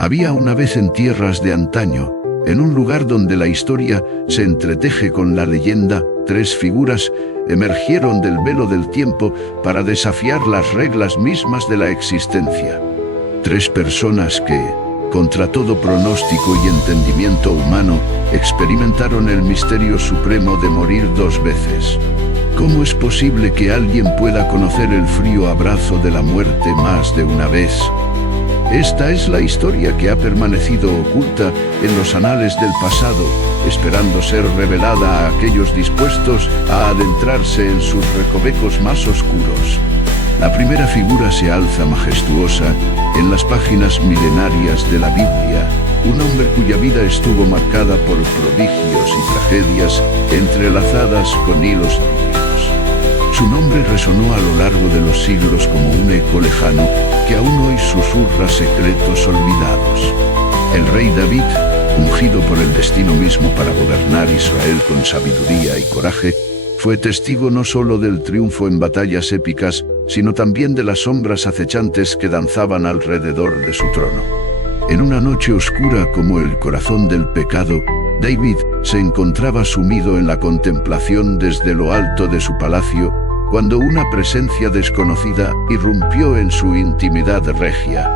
Había una vez en tierras de antaño, en un lugar donde la historia se entreteje con la leyenda, tres figuras emergieron del velo del tiempo para desafiar las reglas mismas de la existencia. Tres personas que, contra todo pronóstico y entendimiento humano, experimentaron el misterio supremo de morir dos veces. ¿Cómo es posible que alguien pueda conocer el frío abrazo de la muerte más de una vez? Esta es la historia que ha permanecido oculta en los anales del pasado, esperando ser revelada a aquellos dispuestos a adentrarse en sus recovecos más oscuros. La primera figura se alza majestuosa en las páginas milenarias de la Biblia, un hombre cuya vida estuvo marcada por prodigios y tragedias entrelazadas con hilos divinos. Su nombre resonó a lo largo de los siglos como un eco lejano que aún hoy susurra secretos olvidados. El rey David, ungido por el destino mismo para gobernar Israel con sabiduría y coraje, fue testigo no solo del triunfo en batallas épicas, sino también de las sombras acechantes que danzaban alrededor de su trono. En una noche oscura como el corazón del pecado, David se encontraba sumido en la contemplación desde lo alto de su palacio, cuando una presencia desconocida irrumpió en su intimidad regia.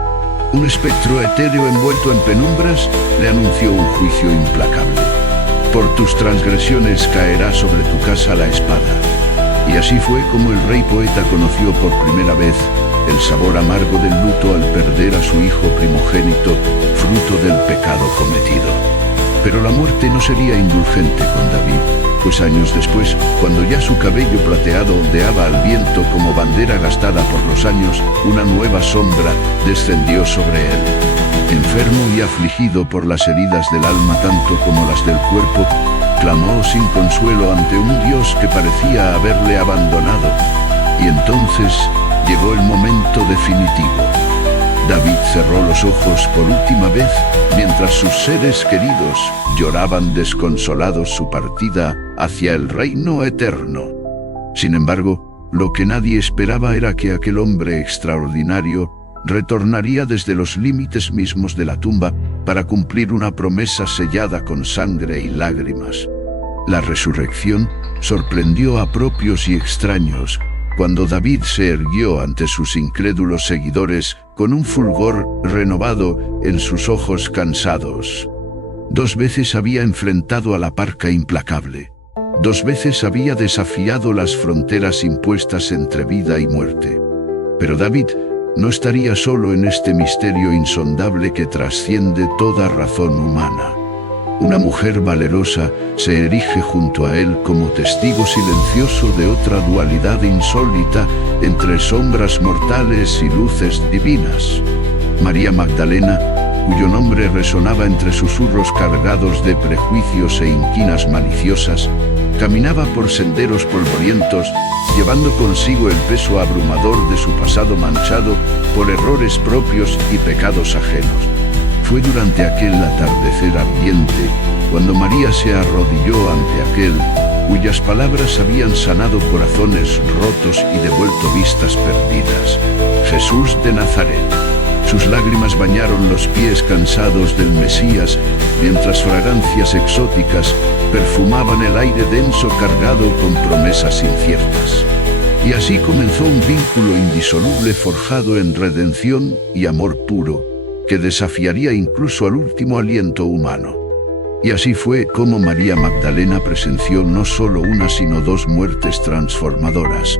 Un espectro etéreo envuelto en penumbras le anunció un juicio implacable. Por tus transgresiones caerá sobre tu casa la espada. Y así fue como el rey poeta conoció por primera vez el sabor amargo del luto al perder a su hijo primogénito, fruto del pecado cometido. Pero la muerte no sería indulgente con David, pues años después, cuando ya su cabello plateado ondeaba al viento como bandera gastada por los años, una nueva sombra descendió sobre él. Enfermo y afligido por las heridas del alma tanto como las del cuerpo, clamó sin consuelo ante un Dios que parecía haberle abandonado. Y entonces llegó el momento definitivo. David cerró los ojos por última vez mientras sus seres queridos lloraban desconsolados su partida hacia el reino eterno. Sin embargo, lo que nadie esperaba era que aquel hombre extraordinario retornaría desde los límites mismos de la tumba para cumplir una promesa sellada con sangre y lágrimas. La resurrección sorprendió a propios y extraños cuando David se erguió ante sus incrédulos seguidores con un fulgor renovado en sus ojos cansados. Dos veces había enfrentado a la parca implacable. Dos veces había desafiado las fronteras impuestas entre vida y muerte. Pero David no estaría solo en este misterio insondable que trasciende toda razón humana. Una mujer valerosa se erige junto a él como testigo silencioso de otra dualidad insólita entre sombras mortales y luces divinas. María Magdalena, cuyo nombre resonaba entre susurros cargados de prejuicios e inquinas maliciosas, caminaba por senderos polvorientos, llevando consigo el peso abrumador de su pasado manchado por errores propios y pecados ajenos. Fue durante aquel atardecer ardiente cuando María se arrodilló ante aquel cuyas palabras habían sanado corazones rotos y devuelto vistas perdidas, Jesús de Nazaret. Sus lágrimas bañaron los pies cansados del Mesías, mientras fragancias exóticas perfumaban el aire denso cargado con promesas inciertas. Y así comenzó un vínculo indisoluble forjado en redención y amor puro, que desafiaría incluso al último aliento humano. Y así fue como María Magdalena presenció no solo una sino dos muertes transformadoras.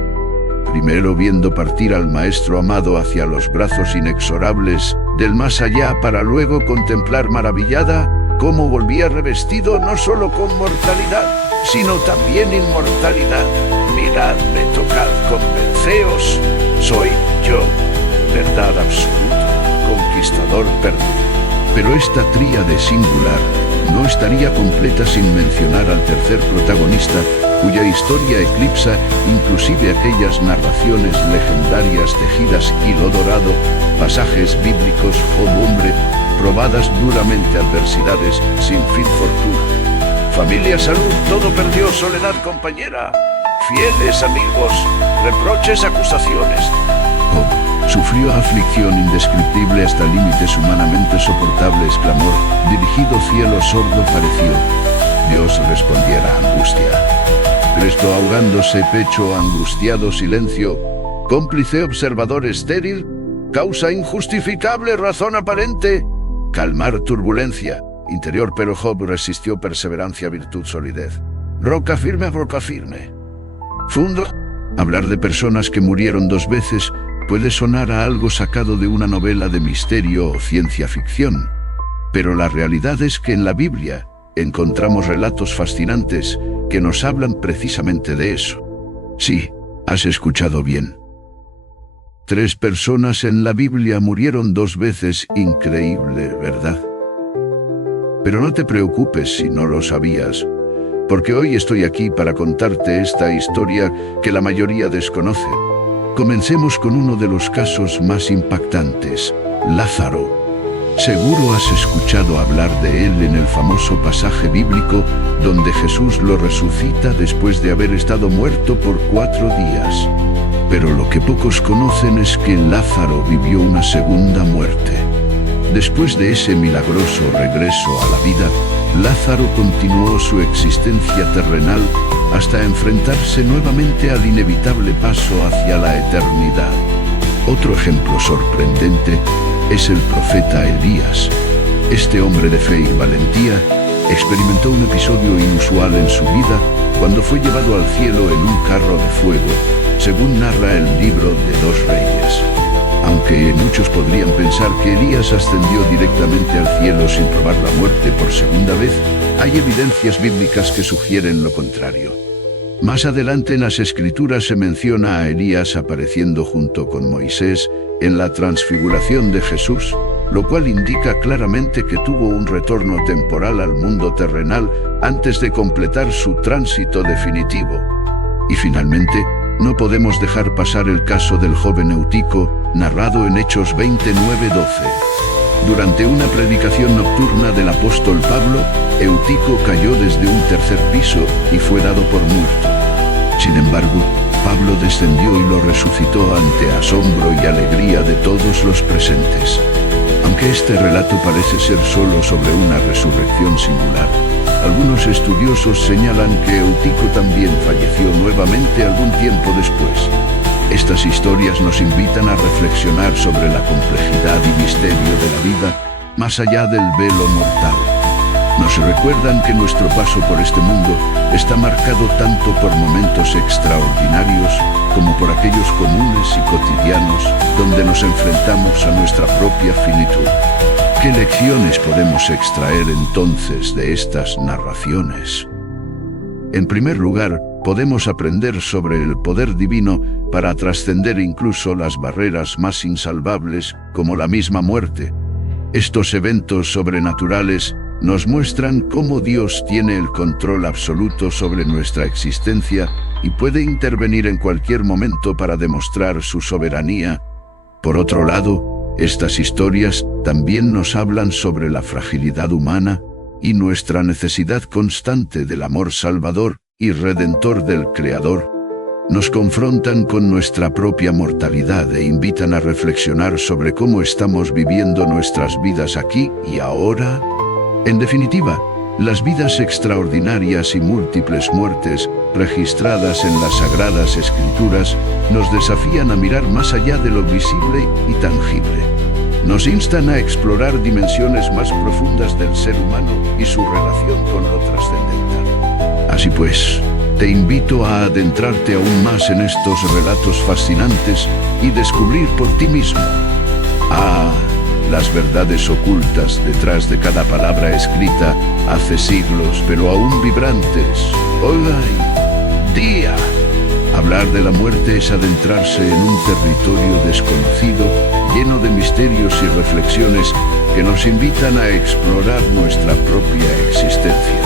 Primero viendo partir al Maestro amado hacia los brazos inexorables del más allá para luego contemplar maravillada cómo volvía revestido no solo con mortalidad, sino también inmortalidad. Miradme, tocad, convenceos, soy yo, verdad absoluta, conquistador perdido. Pero esta tríade singular no estaría completa sin mencionar al tercer protagonista, cuya historia eclipsa inclusive aquellas narraciones legendarias tejidas hilo dorado, pasajes bíblicos como hombre, probadas duramente adversidades, sin fin fortuna. Familia, salud, todo perdió, soledad, compañera. Fieles amigos, reproches, acusaciones. Sufrió aflicción indescriptible hasta límites humanamente soportables, clamor, dirigido cielo sordo pareció. Dios respondiera angustia. Cristo ahogándose, pecho angustiado, silencio, cómplice observador estéril, causa injustificable, razón aparente, calmar turbulencia, interior pero Job resistió perseverancia, virtud, solidez. Roca firme, roca firme. Fundo. Hablar de personas que murieron 2 veces puede sonar a algo sacado de una novela de misterio o ciencia ficción, pero la realidad es que en la Biblia encontramos relatos fascinantes que nos hablan precisamente de eso. Sí, has escuchado bien. 3 personas en la Biblia murieron 2 veces, increíble, ¿verdad? Pero no te preocupes si no lo sabías, porque hoy estoy aquí para contarte esta historia que la mayoría desconoce. Comencemos con uno de los casos más impactantes, Lázaro. Seguro has escuchado hablar de él en el famoso pasaje bíblico donde Jesús lo resucita después de haber estado muerto por 4 días. Pero lo que pocos conocen es que Lázaro vivió una segunda muerte. Después de ese milagroso regreso a la vida, Lázaro continuó su existencia terrenal hasta enfrentarse nuevamente al inevitable paso hacia la eternidad. Otro ejemplo sorprendente es el profeta Elías. Este hombre de fe y valentía experimentó un episodio inusual en su vida cuando fue llevado al cielo en un carro de fuego, según narra el libro de 2 Reyes. Aunque muchos podrían pensar que Elías ascendió directamente al cielo sin probar la muerte por segunda vez, hay evidencias bíblicas que sugieren lo contrario. Más adelante en las Escrituras se menciona a Elías apareciendo junto con Moisés en la transfiguración de Jesús, lo cual indica claramente que tuvo un retorno temporal al mundo terrenal antes de completar su tránsito definitivo. Y finalmente, no podemos dejar pasar el caso del joven Eutico, narrado en Hechos 29:12. Durante una predicación nocturna del apóstol Pablo, Eutico cayó desde un 3er piso y fue dado por muerto. Sin embargo, Pablo descendió y lo resucitó ante asombro y alegría de todos los presentes. Aunque este relato parece ser solo sobre una resurrección singular, algunos estudiosos señalan que Eutico también falleció nuevamente algún tiempo después. Estas historias nos invitan a reflexionar sobre la complejidad y misterio de la vida, más allá del velo mortal. Nos recuerdan que nuestro paso por este mundo está marcado tanto por momentos extraordinarios como por aquellos comunes y cotidianos donde nos enfrentamos a nuestra propia finitud. ¿Qué lecciones podemos extraer entonces de estas narraciones? En primer lugar, podemos aprender sobre el poder divino para trascender incluso las barreras más insalvables, como la misma muerte. Estos eventos sobrenaturales nos muestran cómo Dios tiene el control absoluto sobre nuestra existencia y puede intervenir en cualquier momento para demostrar su soberanía. Por otro lado, estas historias también nos hablan sobre la fragilidad humana y nuestra necesidad constante del amor salvador y redentor del Creador. Nos confrontan con nuestra propia mortalidad e invitan a reflexionar sobre cómo estamos viviendo nuestras vidas aquí y ahora. En definitiva, las vidas extraordinarias y múltiples muertes registradas en las Sagradas Escrituras nos desafían a mirar más allá de lo visible y tangible. Nos instan a explorar dimensiones más profundas del ser humano y su relación con lo trascendental. Así pues, te invito a adentrarte aún más en estos relatos fascinantes y descubrir por ti mismo las verdades ocultas detrás de cada palabra escrita hace siglos, pero aún vibrantes. Hoy día, hablar de la muerte es adentrarse en un territorio desconocido, lleno de misterios y reflexiones que nos invitan a explorar nuestra propia existencia.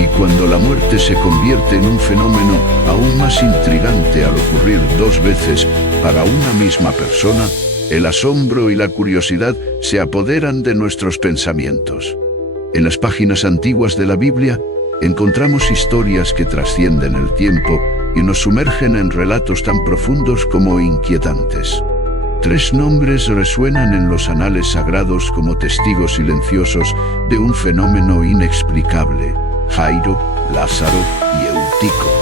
Y cuando la muerte se convierte en un fenómeno aún más intrigante al ocurrir 2 veces para una misma persona, el asombro y la curiosidad se apoderan de nuestros pensamientos. En las páginas antiguas de la Biblia encontramos historias que trascienden el tiempo y nos sumergen en relatos tan profundos como inquietantes. Tres nombres resuenan en los anales sagrados como testigos silenciosos de un fenómeno inexplicable: Jairo, Lázaro y Eutico.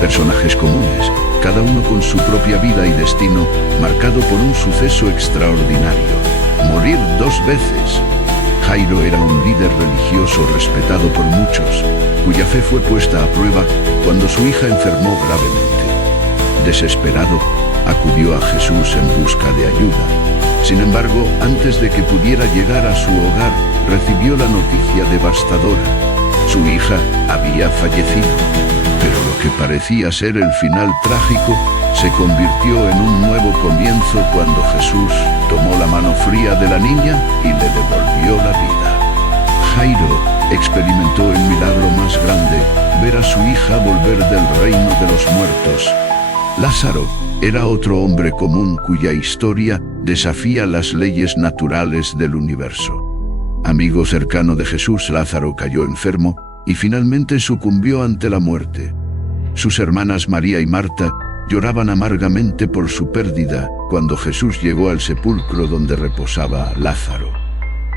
Personajes comunes, cada uno con su propia vida y destino, marcado por un suceso extraordinario: morir 2 veces. Jairo era un líder religioso respetado por muchos, cuya fe fue puesta a prueba cuando su hija enfermó gravemente. Desesperado, acudió a Jesús en busca de ayuda. Sin embargo, antes de que pudiera llegar a su hogar, recibió la noticia devastadora: su hija había fallecido. Pero lo que parecía ser el final trágico se convirtió en un nuevo comienzo cuando Jesús tomó la mano fría de la niña y le devolvió la vida. Jairo experimentó el milagro más grande: ver a su hija volver del reino de los muertos. Lázaro era otro hombre común cuya historia desafía las leyes naturales del universo. Amigo cercano de Jesús, Lázaro cayó enfermo y finalmente sucumbió ante la muerte. Sus hermanas María y Marta lloraban amargamente por su pérdida cuando Jesús llegó al sepulcro donde reposaba Lázaro.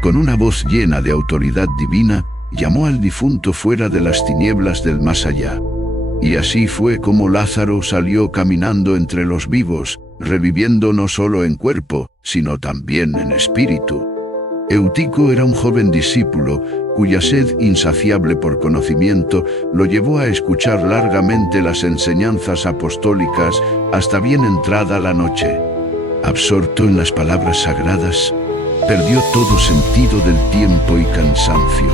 Con una voz llena de autoridad divina, llamó al difunto fuera de las tinieblas del más allá. Y así fue como Lázaro salió caminando entre los vivos, reviviendo no solo en cuerpo, sino también en espíritu. Eutico era un joven discípulo cuya sed insaciable por conocimiento lo llevó a escuchar largamente las enseñanzas apostólicas hasta bien entrada la noche. Absorto en las palabras sagradas, perdió todo sentido del tiempo y cansancio,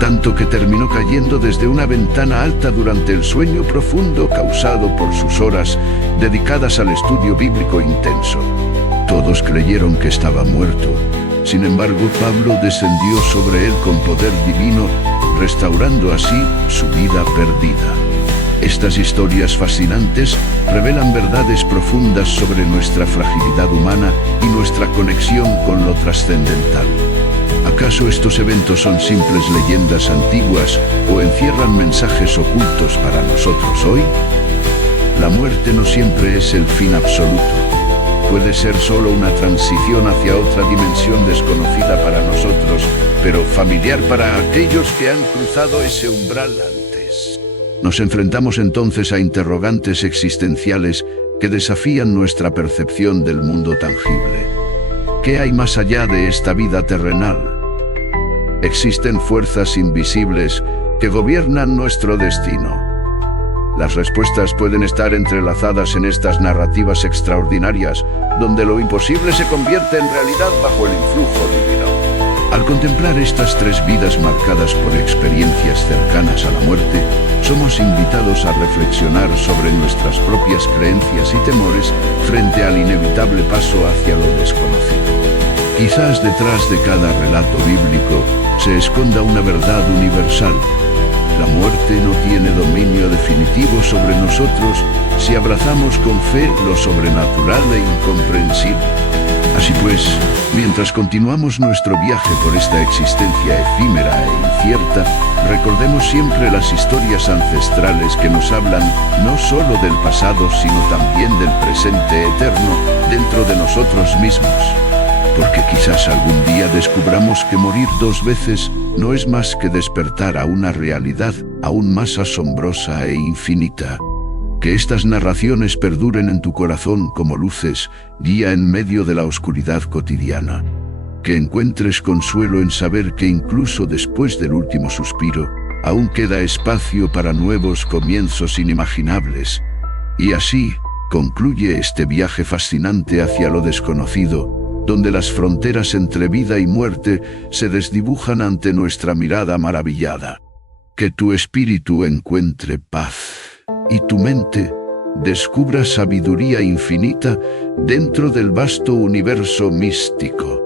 tanto que terminó cayendo desde una ventana alta durante el sueño profundo causado por sus horas dedicadas al estudio bíblico intenso. Todos creyeron que estaba muerto. Sin embargo, Pablo descendió sobre él con poder divino, restaurando así su vida perdida. Estas historias fascinantes revelan verdades profundas sobre nuestra fragilidad humana y nuestra conexión con lo trascendental. ¿Acaso estos eventos son simples leyendas antiguas o encierran mensajes ocultos para nosotros hoy? La muerte no siempre es el fin absoluto. Puede ser solo una transición hacia otra dimensión desconocida para nosotros, pero familiar para aquellos que han cruzado ese umbral antes. Nos enfrentamos entonces a interrogantes existenciales que desafían nuestra percepción del mundo tangible. ¿Qué hay más allá de esta vida terrenal? ¿Existen fuerzas invisibles que gobiernan nuestro destino? Las respuestas pueden estar entrelazadas en estas narrativas extraordinarias, donde lo imposible se convierte en realidad bajo el influjo divino. Al contemplar estas 3 vidas marcadas por experiencias cercanas a la muerte, somos invitados a reflexionar sobre nuestras propias creencias y temores frente al inevitable paso hacia lo desconocido. Quizás detrás de cada relato bíblico se esconda una verdad universal. La muerte no tiene dominio definitivo sobre nosotros si abrazamos con fe lo sobrenatural e incomprensible. Así pues, mientras continuamos nuestro viaje por esta existencia efímera e incierta, recordemos siempre las historias ancestrales que nos hablan no solo del pasado, sino también del presente eterno dentro de nosotros mismos. Porque quizás algún día descubramos que morir 2 veces no es más que despertar a una realidad aún más asombrosa e infinita. Que estas narraciones perduren en tu corazón como luces, guía en medio de la oscuridad cotidiana. Que encuentres consuelo en saber que incluso después del último suspiro, aún queda espacio para nuevos comienzos inimaginables. Y así concluye este viaje fascinante hacia lo desconocido, donde las fronteras entre vida y muerte se desdibujan ante nuestra mirada maravillada. Que tu espíritu encuentre paz y tu mente descubra sabiduría infinita dentro del vasto universo místico.